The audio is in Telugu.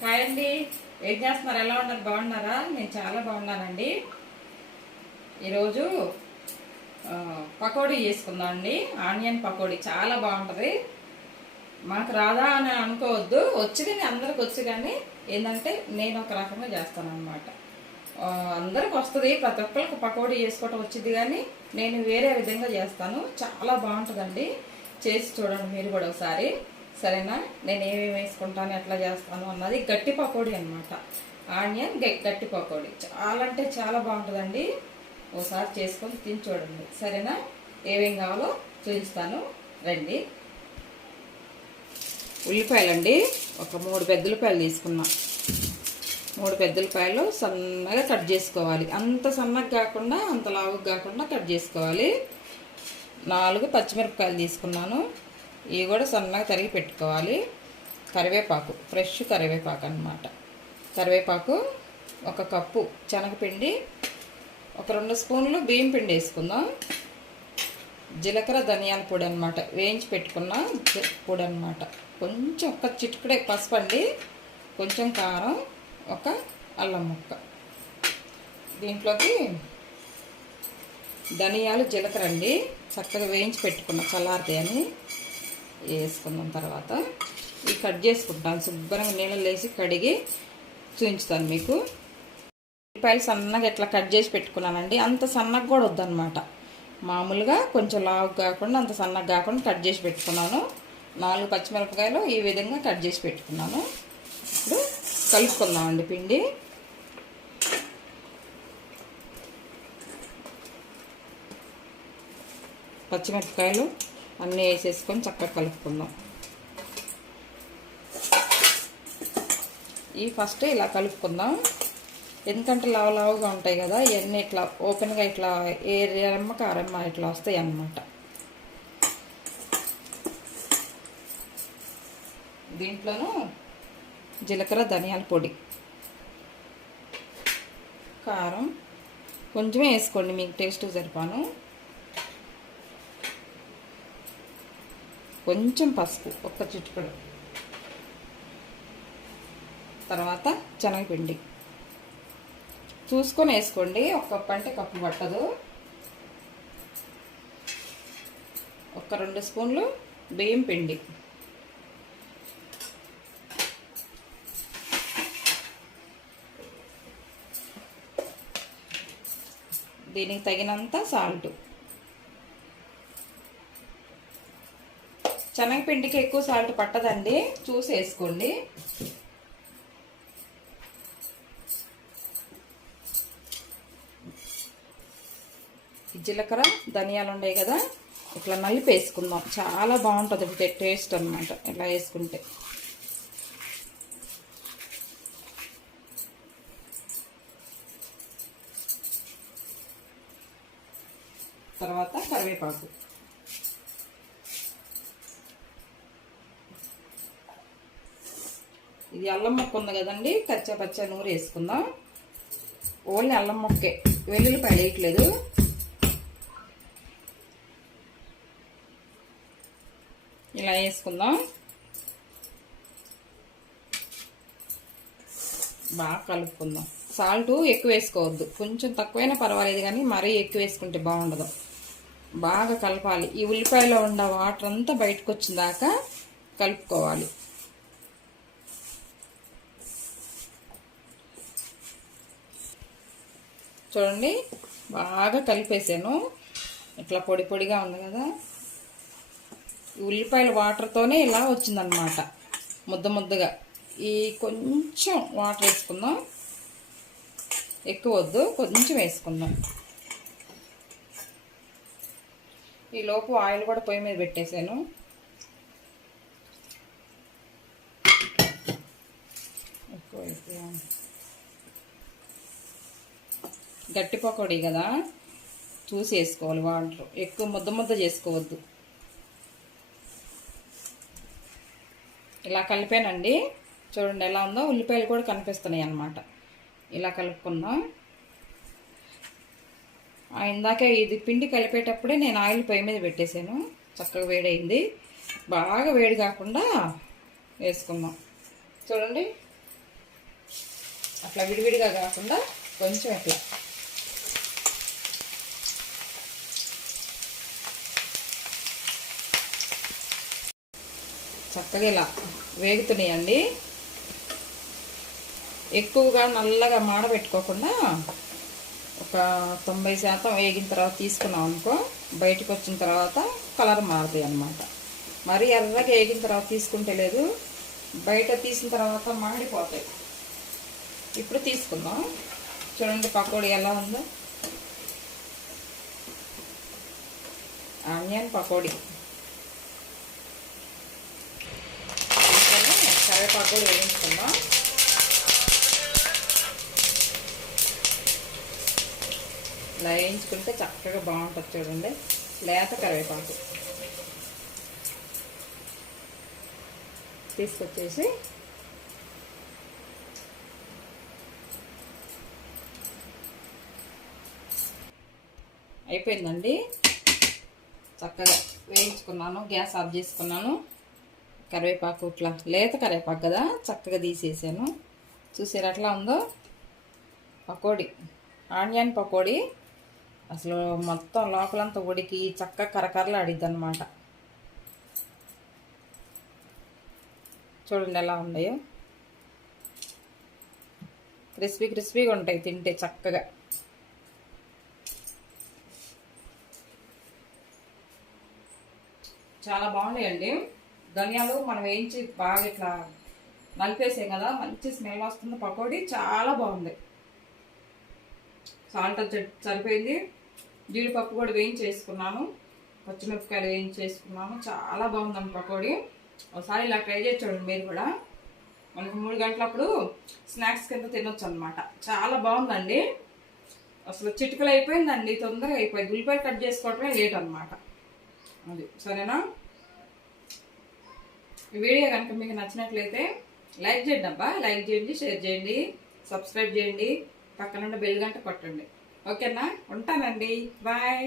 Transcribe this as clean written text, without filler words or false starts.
హాయ్ అండి. ఏం చేస్తున్నారు? ఎలా ఉన్నారు? బాగున్నారా? నేను చాలా బాగున్నానండి. ఈరోజు పకోడీ చేసుకుందాం అండి. ఆనియన్ పకోడీ చాలా బాగుంటుంది. మాకు రాదా అని అనుకోవద్దు, వచ్చి కానీ అందరికి వచ్చి, కానీ ఏంటంటే నేను ఒక రకంగా చేస్తాను అనమాట. అందరికి వస్తుంది, ప్రతి ఒక్కరికి పకోడీ చేసుకోవటం వచ్చింది, కానీ నేను వేరే విధంగా చేస్తాను. చాలా బాగుంటుందండి. చేసి చూడండి మీరు కూడా ఒకసారి, సరేనా? నేను ఏమేమి వేసుకుంటాను, ఎట్లా చేస్తాను అన్నది. గట్టి పకోడీ అనమాట. ఆనియన్ గట్టి పకోడీ చాలా అంటే చాలా బాగుంటుందండి. ఒకసారి చేసుకొని తిని చూడండి, సరేనా? ఏమేం కావాలో చూపిస్తాను, రండి. ఉల్లిపాయలండి, ఒక 3 పెద్ద ఉల్లిపాయలు తీసుకున్నా. 3 పెద్ద ఉల్లిపాయలు సన్నగా కట్ చేసుకోవాలి. అంత సన్నగా కాకుండా అంత లావుగా కాకుండా కట్ చేసుకోవాలి. 4 పచ్చిమిరపకాయలు తీసుకున్నాను, ఇవి కూడా సన్నగా తరిగి పెట్టుకోవాలి. కరివేపాకు, ఫ్రెష్ కరివేపాకు అన్నమాట. కరివేపాకు, 1 కప్పు శనగపిండి, ఒక 2 స్పూన్లు బియ్యం పిండి వేసుకుందాం. జీలకర్ర ధనియాల పొడి అనమాట, వేయించి పెట్టుకున్న పొడి అనమాట. కొంచెం ఒక చిటికడే పసుపు అండి, కొంచెం కారం, ఒక అల్లం ముక్క. దీంట్లోకి ధనియాలు, జీలకర్ర అండి, చక్కగా వేయించి పెట్టుకున్న చల్లారుతాయని వేసుకున్న తర్వాత ఇవి కట్ చేసుకుంటాను. శుభ్రంగా నీళ్ళలో వేసి కడిగి చూపించుతాను మీకు. ఉల్లిపాయలు సన్నగా ఇట్లా కట్ చేసి పెట్టుకున్నానండి. అంత సన్నగా కూడా వద్దనమాట, మామూలుగా కొంచెం లావు కాకుండా అంత సన్నగా కాకుండా కట్ చేసి పెట్టుకున్నాను. 4 పచ్చిమిరపకాయలు ఈ విధంగా కట్ చేసి పెట్టుకున్నాను. ఇప్పుడు కలుపుకుందామండి పిండి. పచ్చిమిరపకాయలు అన్నీ వేసేసుకొని చక్కగా కలుపుకుందాం. ఈ ఫస్ట్ ఇలా కలుపుకుందాం, ఎందుకంటే లావుగా ఉంటాయి కదా, ఇవన్నీ ఇట్లా ఓపెన్గా ఇట్లా రెమ్మ కారమ్మ ఇట్లా వస్తాయి అన్నమాట. దీంట్లోనూ జీలకర్ర ధనియాల పొడి, కారం కొంచెమే వేసుకోండి, మీకు టేస్ట్ సరిపాను. కొంచెం పసుపు, 1 చిటికెడు. తర్వాత శనగపిండి చూసుకొని వేసుకోండి, 1 కప్పు అంటే కప్పు పట్టదు. 2 స్పూన్లు బియ్యం పిండి, దీనికి తగినంత సాల్ట్. శనగపిండికి ఎక్కువ సాల్ట్ పట్టదండి, చూసి వేసుకోండి. జీలకర్ర ధనియాలు ఉన్నాయి కదా, ఇట్లా నలిపి వేసుకుందాం. చాలా బాగుంటుంది టేస్ట్ అన్నమాట ఇట్లా వేసుకుంటే. తర్వాత కరివేపాకు, ఇది అల్లం ముక్క ఉంది కదండి, కచ్చా నూరు వేసుకుందాం. ఓన్లీ అల్లం ముక్కే, వెల్లుల్లిపాయలు వేయట్లేదు. ఇలా వేసుకుందాం, బాగా కలుపుకుందాం. సాల్ట్ ఎక్కువ వేసుకోవద్దు, కొంచెం తక్కువైనా పర్వాలేదు, కానీ మరీ ఎక్కువ వేసుకుంటే బాగుండదు. బాగా కలపాలి. ఈ ఉల్లిపాయలో ఉన్న వాటర్ అంతా బయటకు వచ్చిందాకా కలుపుకోవాలి. చూడండి, బాగా కలిపేసాను. ఇట్లా పొడి పొడిగా ఉంది కదా, ఉల్లిపాయల వాటర్తోనే ఇలా వచ్చిందనమాట, ముద్దగా. ఈ కొంచెం వాటర్ వేసుకుందాం, ఎక్కువ వద్దు, కొంచెం వేసుకుందాం. ఈ లోపు ఆయిల్ కూడా పొయ్యి మీద పెట్టేశాను. ఎక్కువ గట్టి పకోడీ కదా, చూసి వేసుకోవాలి. వాటర్ ఎక్కువ ముద్ద చేసుకోవద్దు. ఇలా కలిపానండి, చూడండి ఎలా ఉందో. ఉల్లిపాయలు కూడా కనిపిస్తున్నాయి అన్నమాట. ఇలా కలుపుకుందాం. ఇందాకే ఇది పిండి కలిపేటప్పుడే నేను ఆయిల్ పొయ్యి మీద పెట్టేశాను, చక్కగా వేడైంది. బాగా వేడి కాకుండా వేసుకుందాం. చూడండి అట్లా విడివిడిగా కాకుండా కొంచెం ఇట్లా చక్కగా ఇలా వేగుతున్నాయండి. ఎక్కువగా నల్లగా మాడబెట్టుకోకుండా ఒక 90% వేగిన తర్వాత తీసుకున్నాం అనుకో, బయటకు వచ్చిన తర్వాత కలర్ మారుతాయి అన్నమాట. మరీ ఎర్రగా వేగిన తర్వాత తీసుకుంటే లేదు, బయట తీసిన తర్వాత మాడిపోతాయి. ఇప్పుడు తీసుకుందాం. చూడండి పకోడీ ఎలా ఉందో, ఆనియన్ పకోడీ. కరివేపాకు కూడా వేయించుకుందాం. ఇలా వేయించుకుంటే చక్కగా బాగుంటుంది. చూడండి లేత కరివేపాకు తీసుకొచ్చేసి అయిపోయిందండి. చక్కగా వేయించుకున్నాను, గ్యాస్ ఆఫ్ చేసుకున్నాను. కరివేపాకు ఇట్లా లేత కరివేపాకు కదా, చక్కగా తీసేసాను. చూసారు ఎట్లా ఉందో పకోడీ, ఆనియన్ పకోడీ. అసలు మొత్తం లోపలంతా ఉడికి చక్కగా కరకరలాడిద్ది అన్నమాట. చూడండి ఎలా ఉన్నాయో, క్రిస్పీ క్రిస్పీగా ఉంటాయి తింటే చక్కగా. చాలా బాగున్నాయండి. ధనియాలు మనం వేయించి బాగా ఇట్లా నలిపేసాం కదా, మంచి స్మెల్ వస్తుంది. పకోడీ చాలా బాగుంది. సాల్ట్ సరిపోయింది. జీడిపప్పు కూడా వేయించి వేసుకున్నాను, పచ్చిమిరపకాయలు వేయించి వేసుకున్నాను. చాలా బాగుందండి పకోడీ. ఒకసారి ఇలా ట్రై చేసి చూడండి మీరు కూడా. మనకు 3 గంటలప్పుడు స్నాక్స్ కింద తినొచ్చు అనమాట. చాలా బాగుందండి. అసలు చిటికలు అయిపోయిందండి, తొందరగా అయిపోయింది. ఉల్లిపాయలు కట్ చేసుకోవడమే లేట్ అనమాట. అది సరేనా? ఈ వీడియో కనుక మీకు నచ్చినట్లయితే లైక్ చేయండి అబ్బా, లైక్ చేయండి, షేర్ చేయండి, సబ్స్క్రైబ్ చేయండి, పక్కనున్న బెల్ గంట కొట్టండి. ఓకేనా? ఉంటానండి, బాయ్.